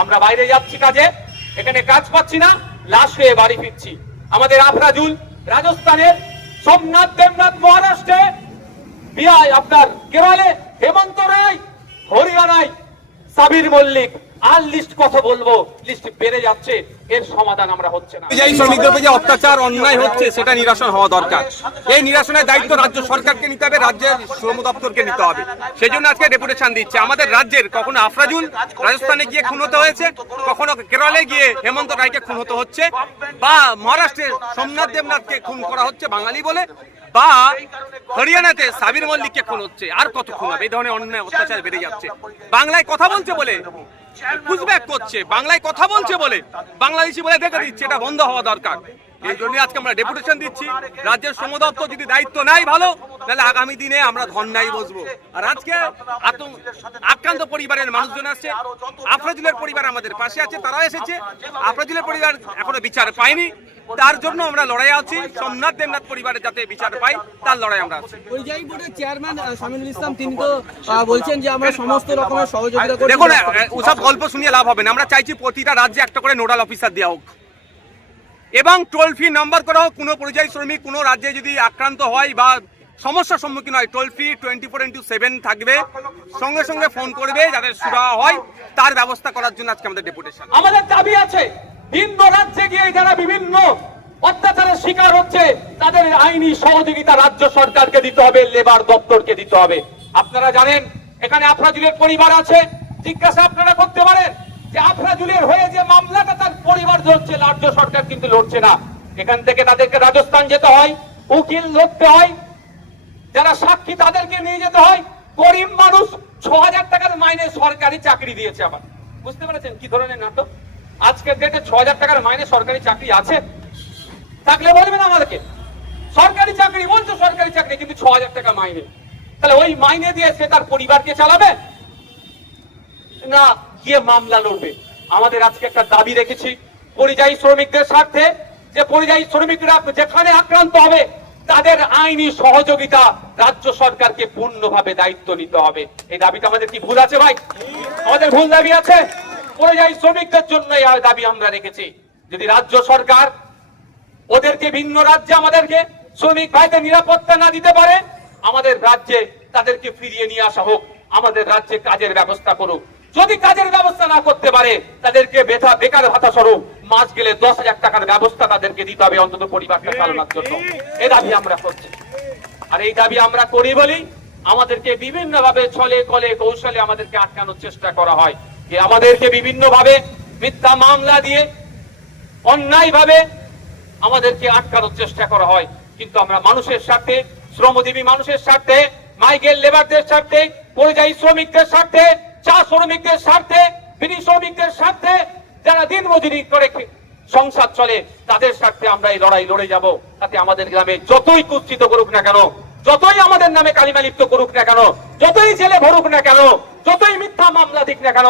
আমরা বাইরে যাচ্ছি কাজে, এখানে কাজ পাচ্ছি না, লাশ হয়ে বাড়ি ফিরছি। আমাদের আফরাজুল রাজস্থানের সোমনাথ দেবনাথ মহারাষ্ট্রে। বিহার আপনার কেরলে হেমন্ত রায়, হরিয়ানায় সাবির মল্লিক। আর লিস্ট কত বলব লিস্ট বেড়ে যাচ্ছে, এর সমাধান আমরা হচ্ছে না। পরিযায়ী শ্রমিকদের যে অত্যাচার, অন্যায় হচ্ছে, সেটা নিরসন হওয়া দরকার। এই নিরসনের দায়িত্ব রাজ্য সরকারকে নিতে হবে, রাজ্যের শ্রম দপ্তরকে নিতে হবে। সেই জন্য আজকে ডেপুটেশন দিচ্ছে। আমাদের রাজ্যের কখনো আফরাজুল রাজস্থানে গিয়ে খুন হতে হয়েছে, কখনো কেরলে গিয়ে হেমন্ত রায়কে খুন হতে হচ্ছে, বা মহারাষ্ট্রের সোমনাথ দেবনাথকে খুন করা হচ্ছে বাঙালি বলে, বা হরিয়ানাতে সাবির মল্লিককে খুন হচ্ছে, আর কত খুন হবে? এই ধরনের অন্যায় অত্যাচার বেড়ে যাচ্ছে। বাংলায় কথা বলছে বলে পুশব্যাক করছে বাংলায় কথা বলছে বলে বাংলাদেশি বলে দেখে দিচ্ছে এটা বন্ধ হওয়া দরকার। এই জন্য আজকে আমরা ডেপুটেশন দিচ্ছি। রাজ্যের শ্রম দপ্তর যদি দায়িত্ব নাই ভালো তাহলে আগামী দিনে আমরা ধর্নায় বসবো। আর আজকে আক্রান্ত পরিবারের মানুষজন আসছে। আফরাজুলের পরিবার আমাদের পাশে আছে তারা এসেছে। আফরাজুলের পরিবার এখনও বিচার পায়নি। তার জন্য আমরা লড়াই আছি। সোমনাথ দেবনাথ পরিবারের যাতে বিচার পাই তার লড়াই আমরা আছি। পরিযায়ী বোর্ডের চেয়ারম্যান শামীমুল ইসলাম তিনি তো বলছেন যে আমরা সমস্ত রকমের সহযোগিতা দেখুন ওসব গল্প শুনিয়ে লাভ হবে না। আমরা চাইছি প্রতিটা রাজ্যে একটা করে নোডাল অফিসার দেওয়া হোক। এবং টোল ফ্রি নাম্বার করা হোক কোনো পরিযায়ী শ্রমিক, কোনো রাজ্যে যদি আক্রান্ত হয় বা সমস্যার সম্মুখীন হয় toll free twenty four into seven থাকবে। সঙ্গে সঙ্গে ফোন করবে যাদের সুরাহা হয়। তার ব্যবস্থা করার জন্য আজকে আমাদের ডেপুটেশন আমাদের দাবি আছে, ভিন্ন রাজ্যে গিয়ে যারা বিভিন্ন অত্যাচারের শিকার হচ্ছে, তাদের আইনি সহযোগিতা রাজ্য সরকারকে দিতে হবে, লেবার দপ্তরকে দিতে হবে। আপনারা জানেন, এখানে আফরাজুলের পরিবার আছে। জিজ্ঞাসা আপনারা করতে পারেন। যে হয়ে যে মামলাটা তার পরিবার লড়ছে রাজ্য সরকার কিন্তু লড়ছে না। এখান থেকে তাদেরকে রাজস্থান যেতে হয়, উকিল লড়তে হয়, যারা সাক্ষী তাদেরকে নিয়ে যেতে হয়। গরিব মানুষ ছ হাজার টাকার মাইনে সরকারি চাকরি দিয়েছে আবার। বুঝতে পেরেছেন কি ধরনের নাটক? আজকের ডেটে ছ হাজার টাকার মাইনে সরকারি চাকরি আছে। থাকলে বলবেন আমাদেরকে। সরকারি চাকরি, বলছো সরকারি চাকরি, কিন্তু ছ হাজার টাকা মাইনে। তাহলে ওই মাইনে দিয়ে সে তার পরিবারকে চালাবে? না গিয়ে মামলা লড়বে। আমাদের আজকে একটা দাবি রেখেছি, পরিযায়ী শ্রমিকদের স্বার্থে, যে পরিযায়ী শ্রমিকরা যেখানে আক্রান্ত হবে, তাদের আইনি সহযোগিতা রাজ্য সরকারকে পূর্ণভাবে দায়িত্ব নিতে হবে। এই দাবিটা আমাদের কি ভুল আছে ভাই? আমাদের ভুল দাবি আছে? পরিযায়ী শ্রমিকদের জন্য এই দাবি আমরা রেখেছি। যদি রাজ্য সরকার ওদেরকে ভিন্ন রাজ্যে আমাদেরকে শ্রমিক ভাইদের নিরাপত্তা না দিতে পারে, আমাদের রাজ্যে তাদেরকে ফিরিয়ে নিয়ে আসা হোক, আমাদের রাজ্যে কাজের ব্যবস্থা করুক। যদি কাজের ব্যবস্থা না করতে পারে, তাদেরকে বেথা বেকার ভাতা স্বরূপ মাস গেলে দশ হাজার টাকার ব্যবস্থা তাদেরকে দিতে হবে অন্তত পরিবারকে চালানোর জন্য। এ দাবি আমরা করছি। আর এই দাবি আমরা করি বলি, আমাদেরকে বিভিন্ন ভাবে ছলে কলে কৌশলে আমাদেরকে আটকানোর চেষ্টা করা হয়। যে আমাদেরকে বিভিন্ন ভাবে মিথ্যা মামলা দিয়ে অন্যায় ভাবে আমাদেরকে আটকানোর চেষ্টা করা হয়। কিন্তু আমরা মানুষের স্বার্থে, শ্রমজীবী মানুষের স্বার্থে মাইকেল লেবারদের স্বার্থে, পরিযায়ী শ্রমিকদের স্বার্থে চা শ্রমিকদের স্বার্থে, বিড়ি শ্রমিকদের স্বার্থে যারা দিন মজুরি করে, সংসার চলে, তাদের স্বার্থে আমরা এই লড়াই লড়ে যাব। তাতে আমাদের গ্রামে যতই কুচ্ছিত করুক না কেন, যতই আমাদের নামে কালিমা লিপ্ত করুক না কেন, যতই জেলে ভরুক না কেন, যতই মিথ্যা মামলা দিক না কেন,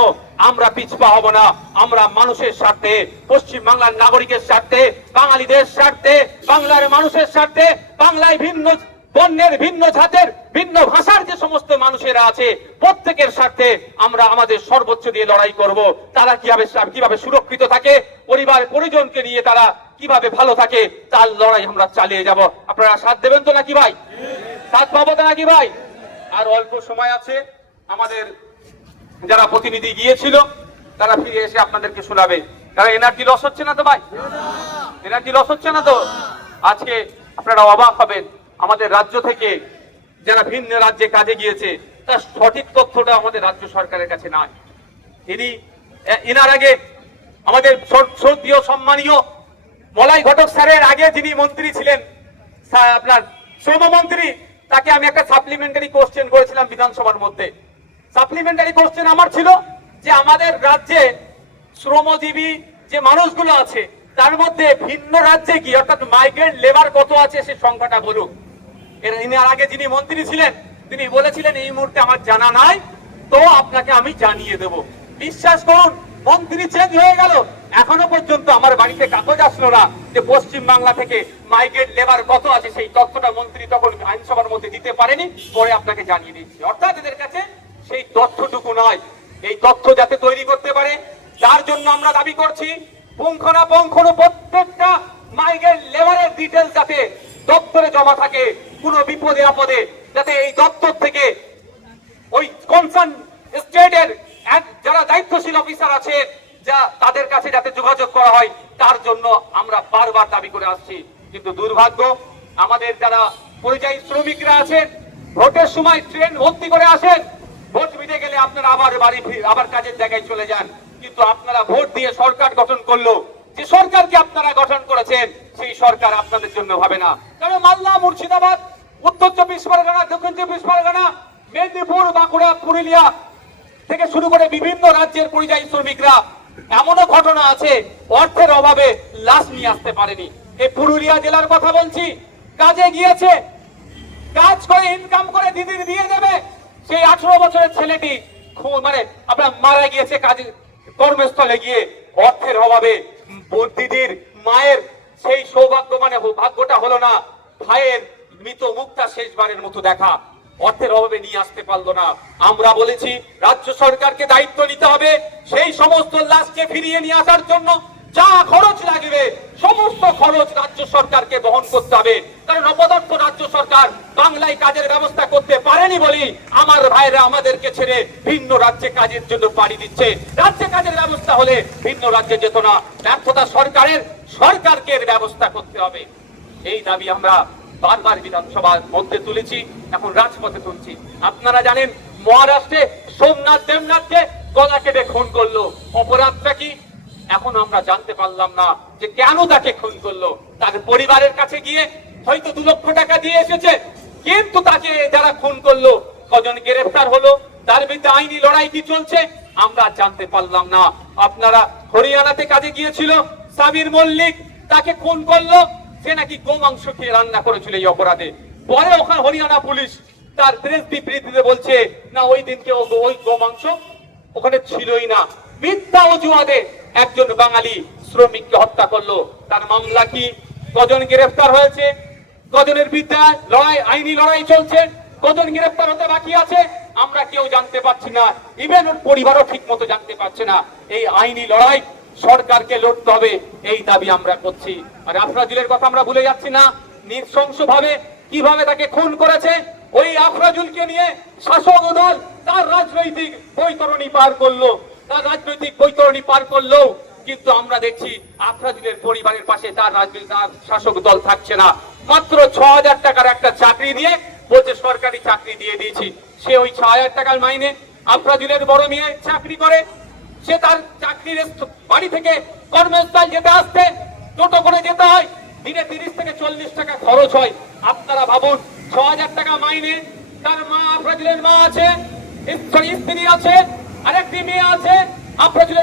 আমরা পিছপা হব না। আমরা মানুষের স্বার্থে পশ্চিম বাংলার নাগরিকের স্বার্থে, বাঙালিদের স্বার্থে, বাংলার মানুষের স্বার্থে, বাংলায় ভিন্ন বন্যের ভিন্ন জাতের, ভিন্ন ভাষার যে সমস্ত মানুষেরা আছে, প্রত্যেকের স্বার্থে আমরা আমাদের সর্বোচ্চ দিয়ে লড়াই করব। তারা কীভাবে কীভাবে সুরক্ষিত থাকে, পরিবার, পরিজনকে নিয়ে তারা কীভাবে ভালো থাকে, তার লড়াই আমরা চালিয়ে যাব। আপনারা সাথ দেবেন তো নাকি ভাই? সাথ পাবো তো নাকি ভাই? আর অল্প সময় আছে, আমাদের যারা প্রতিনিধি গিয়েছিল, তারা ফিরে এসে আপনাদেরকে শোনাবে। তারা এনার্জি লস হচ্ছে না তো ভাই? এনার্জি লস হচ্ছে না তো? আজকে আপনারা অবাক হবেন। আমাদের রাজ্য থেকে যারা ভিন্ন রাজ্যে কাজে গিয়েছে, তার সঠিক তথ্যটা আমাদের রাজ্য সরকারের কাছে নাই। তিনি এনার আগে আমাদের শ্র- শ্রদ্ধেয় সম্মানীয় মলাই ঘটক স্যারের আগে যিনি মন্ত্রী ছিলেন আপনার শ্রমমন্ত্রী তাকে আমি একটা সাপ্লিমেন্টারি কোশ্চেন করেছিলাম বিধানসভার মধ্যে। সাপ্লিমেন্টারি কোশ্চেন আমার ছিল যে আমাদের রাজ্যে শ্রমজীবী যে মানুষগুলো আছে, তার মধ্যে ভিন্ন রাজ্যে কি অর্থাৎ মাইগ্রেন্ট লেবার কত আছে সে সংখ্যাটা বলুক। এর আগে যিনি মন্ত্রী ছিলেন, তিনি বলেছিলেন, এই মুহূর্তে আমার জানা নাই, তো আপনাকে আমি জানিয়ে দেব। বিশ্বাস করুন, মন্ত্রী চেঞ্জ হয়ে গেল। এখনও পর্যন্ত আমার বাড়িতে কাগজ আসলো না যে পশ্চিম বাংলা থেকে মাইগ্রেন্ট লেবার কত আছে, সেই তথ্যটা মন্ত্রী তখন আইনসভার মধ্যে দিতে পারেনি, পরে আপনাকে জানিয়ে দিচ্ছি। অর্থাৎ এদের কাছে সেই তথ্যটুকু নয়। এই তথ্য যাতে তৈরি করতে পারে যার জন্য আমরা দাবি করছি পুঙ্খানুপুঙ্খানু প্রত্যেকটা মাইগ্রেন লেবারের ডিটেলস যাতে দপ্তরে জমা থাকে কোনো বিপদে আপদে, যাতে এই দপ্তর থেকে ওই কনসার্ন স্টেটের যারা দায়িত্বশীল অফিসার আছে, যা তাদের কাছে যাতে যোগাযোগ করা হয়, তার জন্য আমরা বারবার দাবি করে আসছি। কিন্তু দুর্ভাগ্য, আমাদের যারা পরিযায়ী শ্রমিকরা আছেন, ভোটের সময় ট্রেন ভর্তি করে আসেন, ভোট মিটে গেলে আপনারা আবার বাড়ি ফিরে, আবার কাজের জায়গায় চলে যান। কিন্তু আপনারা ভোট দিয়ে সরকার গঠন করল, যে সরকারকে আপনারা গঠন করেছেন সেই সরকার আপনাদের জন্য হবে না। কারণ মালদা, মুর্শিদাবাদ, উত্তর চব্বিশ পরগনা, দক্ষিণ চব্বিশ পরগনা, মেদিনীপুর, বাঁকুড়া, পুরুলিয়া থেকে শুরু করে বিভিন্ন রাজ্যের পরিযায়ী শ্রমিকরা এমনও ঘটনা আছে, অর্থের অভাবে লাশ নিয়ে আসতে পারেনি। এই পুরুলিয়া জেলার কথা বলছি, কাজে গিয়েছে, কাজ করে ইনকাম করে দিদির দিয়ে দেবে। সেই আঠারো বছরের ছেলেটি মানে আপনার মারা গিয়েছে কাজে কর্মস্থলে গিয়ে। অর্থের অভাবে দিদির মায়ের সেই সৌভাগ্য মানে ভাগ্যটা হলো না, ভাইয়ের মৃত মুখটা শেষবারের মতো দেখা। অর্থের অভাবে নিয়ে আসতে পারল না। আমরা বলেছি, রাজ্য সরকারকে দায়িত্ব নিতে হবে, সেই সমস্ত লাশকে ফিরিয়ে নিয়ে আসার জন্য যা খরচ লাগবে, সমস্ত খরচ রাজ্য সরকারকে বহন করতে হবে। কারণ অপদার্থ রাজ্য সরকার বাংলায় কাজের ব্যবস্থা করতে পারেনি বলি আমার ভাইরা আমাদেরকে ছেড়ে ভিন্ন রাজ্যে কাজের জন্য পাড়ি দিচ্ছে। রাজ্যে কাজের ব্যবস্থা হলে ভিন্ন রাজ্যে যেত না। ব্যর্থতা সরকারের সরকারকে এর ব্যবস্থা করতে হবে। এই দাবি আমরা বারবার বিধানসভার মধ্যে তুলেছি, এখন রাজপথে তুলছি। আপনারা জানেন, মহারাষ্ট্রে সোমনাথ দেবনাথকে গলা কেটে খুন করল। অপরাধটা কি? এখন আমরা জানতে পারলাম না যে কেন তাকে খুন করল। তার পরিবারের কাছে গিয়ে হয়তো দু লক্ষ টাকা দিয়ে এসেছে, কিন্তু তাকে যারা খুন করল, কজন গ্রেফতার হলো, তার বিরুদ্ধে আইনি লড়াই কি চলছে, আমরা জানতে পারলাম না। আপনারা হরিয়ানাতে কাজে গিয়েছিল সাবির মল্লিক তাকে খুন করল। সে নাকি গোমাংস খেয়ে রান্না করেছিল এই অপরাধে। পরে ওখানে হরিয়ানা পুলিশ তার প্রেস বিবৃতিতে বলছে, না, ওই দিনকে ওই গোমাংস ওখানে ছিলই না। মিথ্যা অজুহাতে একজন বাঙালি শ্রমিককে হত্যা করল। তার মামলা কি? কজন গ্রেফতার হয়েছে? কজনের বিদ্যা লড়াই, আইনি লড়াই চলছে? কজন গ্রেফতার হতে বাকি আছে? আমরা কেউ জানতে পারছি না। ইভেন ওর পরিবারও ঠিক মতো জানতে পারছে না। এই আইনি লড়াই সরকারকে লড়তে হবে, এই দাবি আমরা করছি। আর আফরাজুলের কথা আমরা ভুলে যাচ্ছি না। নৃশংস ভাবে কীভাবে তাকে খুন করেছে, ওই আফরাজুলকে নিয়ে শাসক দল তার রাজনৈতিক বৈতরণী পার করল। তার রাজনৈতিক বৈতরণী পার করল কিন্তু আমরা দেখছি আফরাজুলের পরিবারের পাশে তার রাজনৈতিক, তার শাসক দল থাকছে না। মাত্র ছ হাজার টাকার একটা চাকরি দিয়ে বলছে, সরকারি চাকরি দিয়ে দিয়েছি। সে ওই ছ হাজার টাকার মাইনে আফরাজুলের বড় মেয়ে চাকরি করে। সে তার চাকরির বাড়ি থেকে কর্মস্থল যেতে আসতে টোটো করে যেতে হয়। দিনে তিরিশ থেকে চল্লিশ টাকা খরচ হয়। আপনারা ভাবুন, ছ হাজার টাকা মাইনে। তার মা আফরাজুলের মা আছে, স্ত্রী আছে, আরেকটি মেয়ে আছে।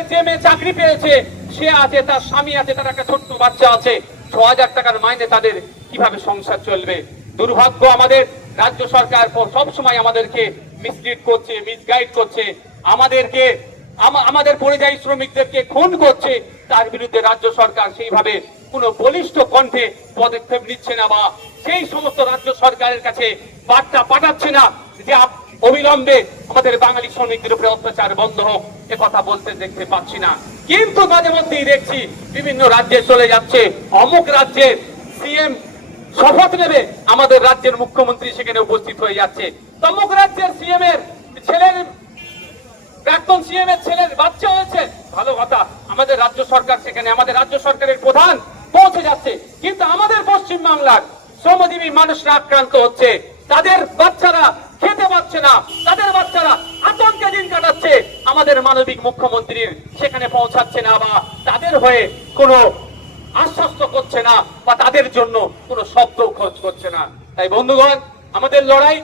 যে মেয়ে চাকরি পেয়েছে, সে আছে, তার স্বামী আছে, তার একটা ছোট্ট বাচ্চা আছে। ছ হাজার টাকার মাইনে তাদের কীভাবে সংসার চলবে? দুর্ভাগ্য আমাদের, রাজ্য সরকার সব আমাদেরকে মিসলিড করছে মিসগাইড করছে। আমাদেরকে আমা- আমাদের পরিযায়ী শ্রমিকদেরকে খুন করছে, তার বিরুদ্ধে রাজ্য সরকার সেইভাবে কোনো বলিষ্ঠ কণ্ঠে পদক্ষেপ নিচ্ছে না বা সেই সমস্ত রাজ্য সরকারের কাছে বার্তা পাঠাচ্ছে না যে অবিলম্বে আমাদের বাঙালি শ্রমিকদের উপরে অত্যাচার বন্ধ হোক, এ কথা বলতে দেখতে পাচ্ছি না। কিন্তু মাঝে মধ্যেই দেখছি বিভিন্ন রাজ্যে চলে যাচ্ছে, অমুক রাজ্যের সিএম শপথ নেবে, আমাদের রাজ্যের মুখ্যমন্ত্রী সেখানে উপস্থিত হয়ে যাচ্ছে। তমুক রাজ্যের সিএম এর ছেলের প্রাক্তন সিএম এর ছেলের বাচ্চা হয়েছে। ভালো কথা, আমাদের রাজ্য সরকার সেখানে, আমাদের রাজ্য সরকারের প্রধান পৌঁছে যাচ্ছে। কিন্তু আমাদের পশ্চিম বাংলার শ্রমজীবী মানুষরা আক্রান্ত হচ্ছে। তাদের বাচ্চারা খেতে পাচ্ছে না। তাদের বাচ্চারা আতঙ্কে দিন কাটাচ্ছে। আমাদের মানবিক মুখ্যমন্ত্রীর সেখানে পৌঁছাচ্ছে না বা তাদের হয়ে কোনো আশ্বস্ত করছে না বা তাদের জন্য কোনো শব্দ খোঁজ করছে না। তাই বন্ধুগণ, আমাদের লড়াই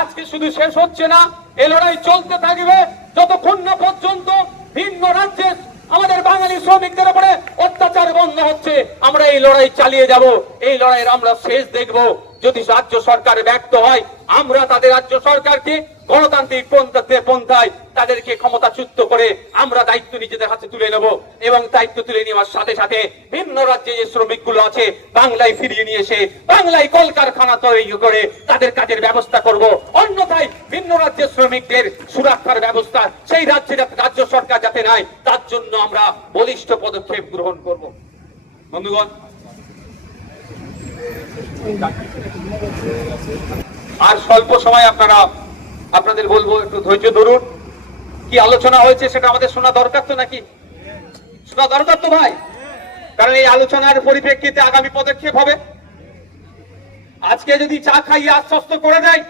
আজকে শুধু শেষ হচ্ছে না। এই লড়াই চলতে থাকবে যতক্ষণ না পর্যন্ত ভিন্ন রাজ্যের আমাদের বাঙালি শ্রমিকদের উপরে অত্যাচার বন্ধ হচ্ছে আমরা এই লড়াই চালিয়ে যাব। এই লড়াইয়ের আমরা শেষ দেখব। যদি রাজ্য সরকার ব্যর্থ হয়, আমরা তাদের রাজ্য সরকারকে গণতান্ত্রিক পন্থায় তাদেরকে ক্ষমতাচ্যুত করে আমরা দায়িত্ব নিজেদের হাতে তুলে নেব এবং দায়িত্ব তুলে নেওয়ার সাথে সাথে ভিন্ন রাজ্যে যে শ্রমিকগুলো আছে, বাংলায় ফিরিয়ে নিয়ে এসে বাংলায় কলকারখানা তৈরি করে তাদের কাজের ব্যবস্থা করব। অন্যথায় ভিন্ন রাজ্যের শ্রমিকদের সুরক্ষার ব্যবস্থা সেই রাজ্যে রাজ্য সরকার যাতে নাই, তার জন্য আমরা বলিষ্ঠ পদক্ষেপ গ্রহণ করব। বন্ধুগণ। আর স্বল্প সময় আপনারা আপনাদের বলব, একটু ধৈর্য ধরুন। কি আলোচনা হয়েছে সেটা আমাদের শোনা দরকার তো নাকি? শোনা দরকার তো ভাই? কারণ এই আলোচনার পরিপ্রেক্ষিতে আগামী পদক্ষেপ হবে। আজকে যদি চা খাইয়ে আশ্বস্ত করে দেয়